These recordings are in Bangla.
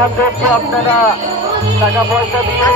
সাথে একটু আপনারা টাকা পয়সা দিয়ে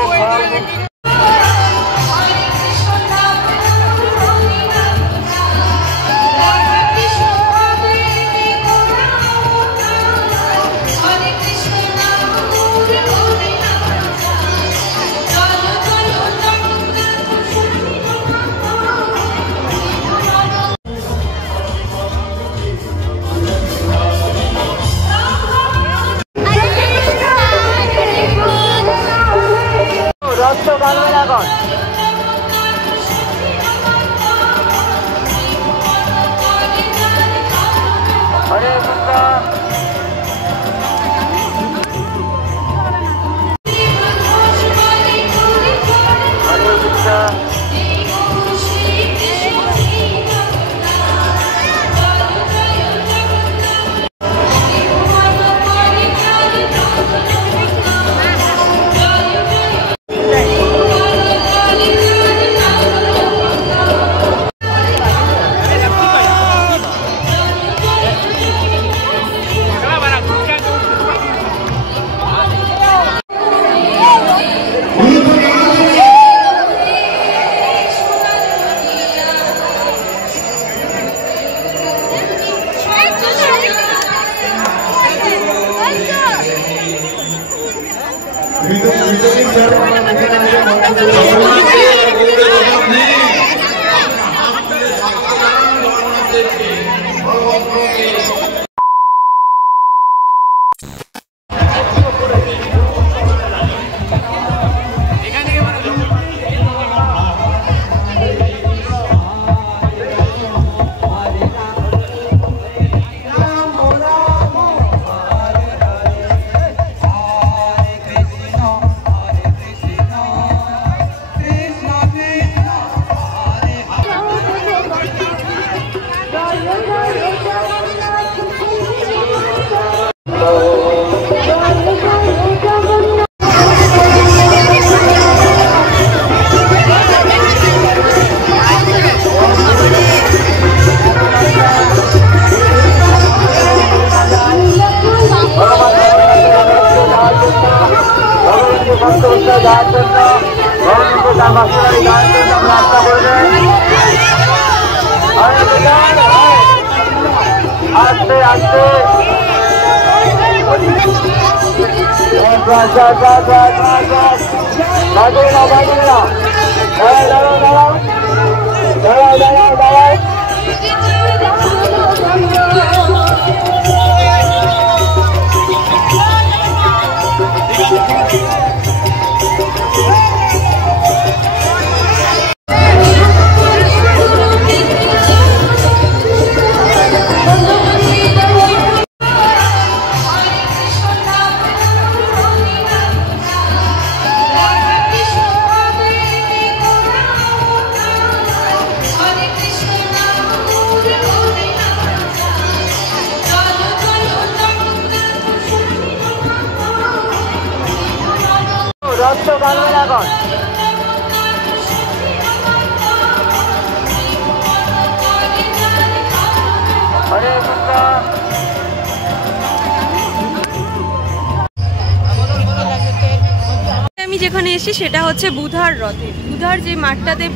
যেখানে এসেছি সেটা হচ্ছে বুধার রথে, বুধার যে মাঠটাতে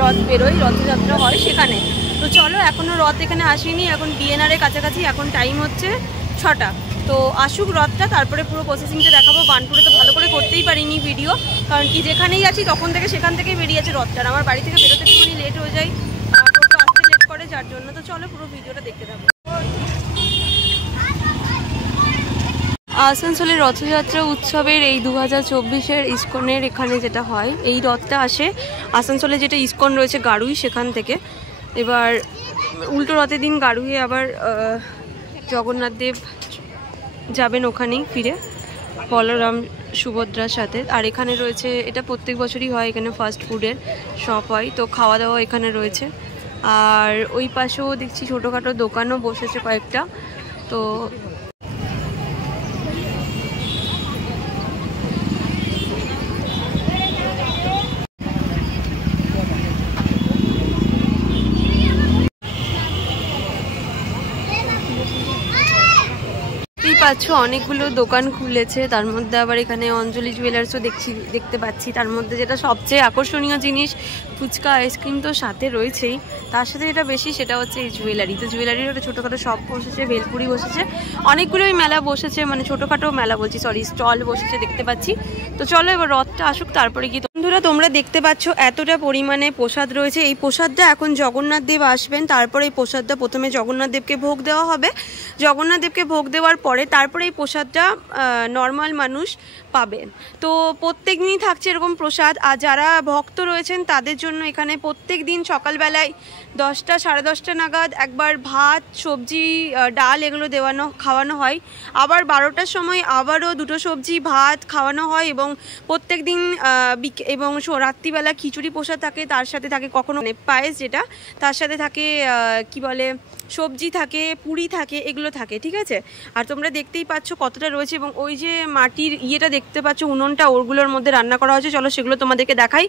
রথ বেরোয়, রথযাত্রা হয় সেখানে। তো চলো, এখনও রথ এখানে আসেনি, এখন বিএনআরের কাছাকাছি, এখন টাইম হচ্ছে 6টা। তো আসুক রথটা, তারপরে পুরো প্রসেসিংটা দেখাবো। বানপুরে তো ভালো করে করতেই পারিনি ভিডিও, কারণ কি যেখানেই আছি তখন থেকে সেখান থেকেই বেরিয়েছে রথটা। আমার বাড়ি থেকে বেরোতে একটুখানি লেট হয়ে যায়, টোটো আসতে লেট করে, যার জন্য। তো চলো পুরো ভিডিওটা দেখতে থাকো। আসানসোলের রথযাত্রা উৎসবের এই 2024-এর ইস্কনের এখানে যেটা হয়, এই রথটা আসে আসানসোলে যেটা ইস্কন রয়েছে গাড়ুই, সেখান থেকে। এবার উল্টো রথের দিন গাড়ুইয়ে আবার জগন্নাথ দেব যাবেন ওখানেই ফিরে, বলরাম সুভদ্রার সাথে। আর এখানে রয়েছে, এটা প্রত্যেক বছরই হয়, এখানে ফাস্ট ফুডের শপ হয়, তো খাওয়া দাওয়া এখানে রয়েছে। আর ওই পাশেও দেখছি ছোটোখাটো দোকানও বসেছে কয়েকটা। তো পাচ্ছ অনেকগুলো দোকান খুলেছে, তার মধ্যে আবার এখানে অঞ্জলি জুয়েলার্সও দেখতে পাচ্ছি। তার মধ্যে যেটা সবচেয়ে আকর্ষণীয় জিনিস, ফুচকা আইসক্রিম তো সাথে রয়েছেই, তার সাথে যেটা বেশি সেটা হচ্ছে এই জুয়েলারি। তো জুয়েলারির একটা ছোটোখাটো শপ বসেছে, ভেলপুরি বসেছে, অনেকগুলোই মেলা বসেছে, মানে ছোটোখাটো মেলা বলছি, সরি স্টল বসেছে দেখতে পাচ্ছি। তো চলো এবার রথটা আসুক, তারপরে কি। বন্ধুরা তোমরা দেখতে পাচ্ছ এতটা পরিমাণে প্রসাদ রয়েছে। এই প্রসাদটা এখন জগন্নাথ দেব আসবেন, তারপরে এই প্রসাদটা প্রথমে জগন্নাথ দেবকে ভোগ দেওয়া হবে। জগন্নাথ দেবকে ভোগ দেওয়ার পরে তারপরে এই প্রসাদটা নর্মাল মানুষ পাবেন। তো প্রত্যেক দিনই থাকছে এরকম প্রসাদ। আর যারা ভক্ত রয়েছেন তাদের জন্য এখানে প্রত্যেক দিন সকালবেলায় 10টা সাড়ে 10টা নাগাদ একবার ভাত, সবজি, ডাল এগুলো খাওয়ানো হয়। আবার 12টার সময় আবারও 2টো সবজি ভাত খাওয়ানো হয়, এবং প্রত্যেক দিন এবং রাত্রিবেলা খিচুড়ি প্রসাদ থাকে, তার সাথে থাকে কখনো পায়েস, যেটা তার সাথে থাকে কি বলে সবজি থাকে, পুরি থাকে, এগুলো থাকে, ঠিক আছে। আর তোমরা দেখতেই পাচ্ছ কতটা রয়েছে, এবং ওই যে মাটির ইয়েটা দেখতে পাচ্ছ উনুনটা, ওগুলোর মধ্যে রান্না করা হয়েছে। চলো সেগুলো তোমাদেরকে দেখাই।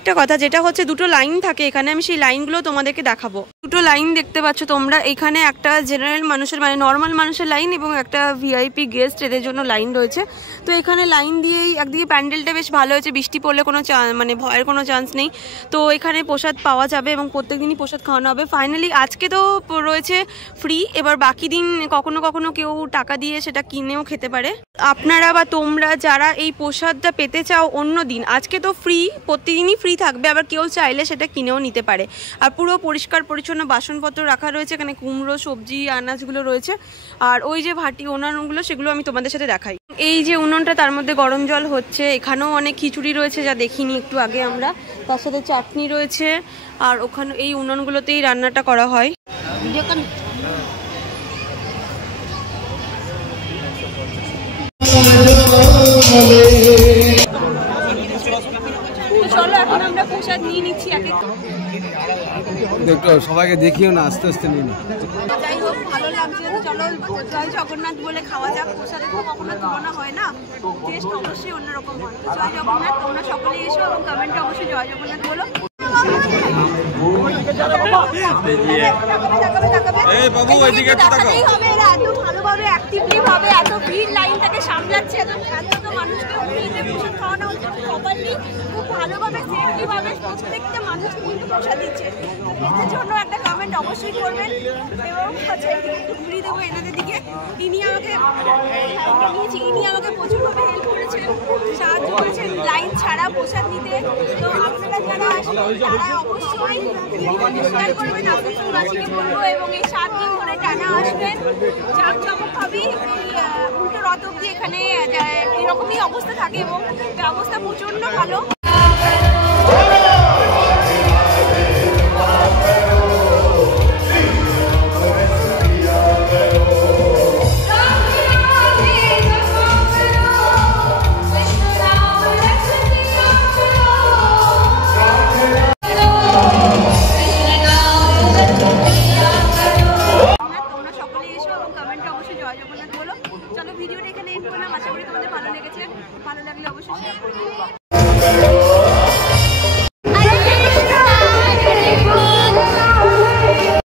একটা কথা যেটা হচ্ছে 2টো লাইন থাকে এখানে, আমি সেই লাইনগুলো তোমাদেরকে দেখাবো। 2টো লাইন দেখতে পাচ্ছ তোমরা এখানে, একটা জেনারেল মানুষের মানে নর্মাল মানুষের লাইন, এবং একটা ভিআইপি গেস্ট এদের জন্য লাইন রয়েছে। তো এখানে লাইন দিয়েই একদিকে প্যান্ডেলটা বেশ ভালো হয়েছে, বৃষ্টি পড়লে কোনো মানে ভয়ের কোনো চান্স নেই। তো এখানে প্রসাদ পাওয়া যাবে এবং প্রত্যেকদিনই প্রসাদ খাওয়ানো হবে। ফাইনালি আজকে তো রয়েছে ফ্রি, এবার বাকি দিন কখনো কখনো কেউ টাকা দিয়ে সেটা কিনেও খেতে পারে। আপনারা বা তোমরা যারা এই প্রসাদটা পেতে চাও অন্য দিন, আজকে তো ফ্রি, প্রতিদিনই ফ্রি থাকবে, আবার কেউ চাইলে সেটা কিনেও নিতে পারে। আর পুরো পরিষ্কার পরিচ্ছন্ন বাসনপত্র রাখা রয়েছে এখানে, কুমড়ো সবজি আনাজগুলো রয়েছে। আর ওই যে ভাটি উনুনগুলো সেগুলো আমি তোমাদের সাথে দেখাই। এই যে উনুনটা, তার মধ্যে গরম জল হচ্ছে। এখানেও অনেক খিচুড়ি রয়েছে যা দেখিনি একটু আগে আমরা, তার সাথে চাটনি রয়েছে। আর ওখানে এই উনুনগুলোতেই রান্নাটা করা হয়। চলো এখন আমরা প্রসাদ নিয়ে নিচ্ছি এক এক। একটু সবাইকে দেখিও না, আস্তে আস্তে নিয়ে না। যাই হোক ভালো লাগছে, চলো জয় জগন্নাথ বলে খাওয়া যাক। প্রসাদের তো কখনো তুলনা হয় না, টেস্ট অবশ্যই অন্যরকম হয়। জয় জগন্নাথ, তোমরা সকলে এসো এবং কমেন্টে অবশ্যই জয় জগন্নাথ বলো। ভালোভাবে অ্যাক্টিভলি ভাবে এত ভিড় লাইনটাকে সামলাচ্ছে, এত মানুষকে প্রসাদ খাওয়ানো হচ্ছে প্রপারলি, খুব ভালোভাবে সেফলি ভাবে প্রত্যেকটা মানুষকে কিন্তু প্রসাদ দিচ্ছে। এর জন্য একটা কমেন্ট অবশ্যই করবেন, এবং একটু ঘুরিয়ে দেবো এনাদের দিকে। ইনি আমাকে প্রচুরভাবে হেল্প করেছেন, সাহায্য করেছেন লাইন ছাড়া প্রসাদ নিতে। তো আপনারা যারা আসবেন তারা অবশ্যই শেয়ার করবেন আসানসোলবাসীকে বলবো, এবং এই 7 দিন ধরে টানা আসবেন জাঁকজমকভাবে। এই উল্টো রথ অব্দি এখানে এরকমই অবস্থা থাকে, এবং ব্যবস্থা প্রচণ্ড ভালো। চলো ভিডিওটা এখানে এন্ড করলাম, আশা করি তোমাদের ভালো লেগেছে। ভালো লাগলে অবশ্যই শেয়ার করবে।